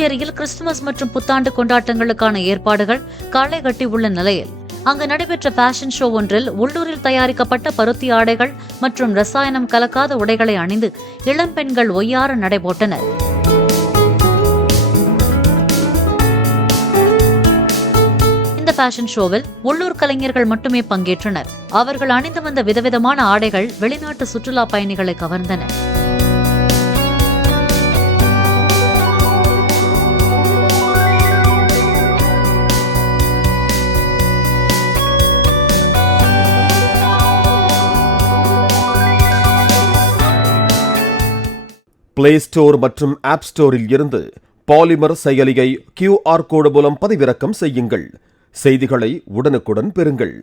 புதுச்சேரியில் கிறிஸ்துமஸ் மற்றும் புத்தாண்டு கொண்டாட்டங்களுக்கான ஏற்பாடுகள் களை கட்டியுள்ள நிலையில் அங்கு நடைபெற்ற ஃபேஷன் ஷோ ஒன்றில் உள்ளூரில் தயாரிக்கப்பட்ட பருத்தி ஆடைகள் மற்றும் ரசாயனம் கலக்காத உடைகளை அணிந்து இளம்பெண்கள் ஒய்யார நடைபோட்டனர். இந்த ஃபேஷன் ஷோவில் உள்ளூர் கலைஞர்கள் மட்டுமே பங்கேற்றனர். அவர்கள் அணிந்து வந்த விதவிதமான ஆடைகள் வெளிநாட்டு சுற்றுலா பயணிகளை கவர்ந்தன. பிளே ஸ்டோர் மற்றும் ஆப் ஸ்டோரில் இருந்து பாலிமர் செயலியை QR கோடு மூலம் பதிவிறக்கம் செய்யுங்கள். செய்திகளை உடனுக்குடன் பெறுங்கள்.